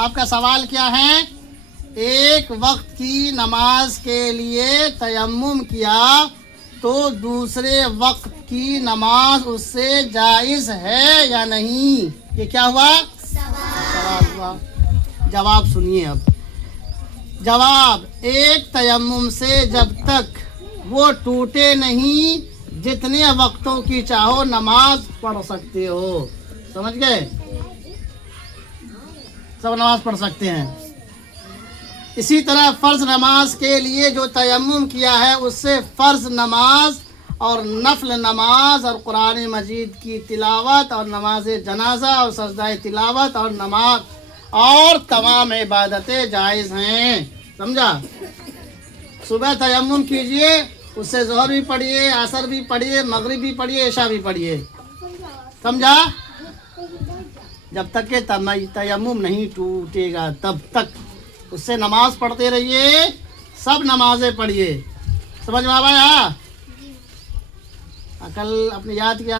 آپ کا سوال کیا ہے؟ ایک وقت کی نماز کے لیے تیمم کیا تو دوسرے وقت کی نماز اس سے جائز ہے یا نہیں؟ یہ کیا ہوا؟ سوال ہوا۔ جواب سنیے اب۔ جواب: ایک تیمم سے جب تک وہ ٹوٹے نہیں جتنے وقتوں کی چاہو نماز پڑھ سکتے ہو۔ سمجھ گئے؟ سب نماز پڑھ سکتے ہیں۔ اسی طرح فرض نماز کے لیے جو تیمم کیا ہے اس سے فرض نماز اور نفل نماز اور قرآن مجید کی تلاوت اور نماز جنازہ اور سجدہ تلاوت اور نماز اور تمام عبادتیں جائز ہیں۔ سمجھا؟ صبح تیمم کیجئے، اس سے ظہر بھی پڑھیے، عصر بھی پڑھیے، مغرب بھی پڑھیے، عشاء بھی پڑھیے۔ سمجھا؟ جب تک کہ تیمم نہیں ٹوٹے گا تب تک اس سے نماز پڑھتے رہیے، سب نمازیں پڑھیے۔ سمجھ میں آیا؟ عقل اپنی یاد کیا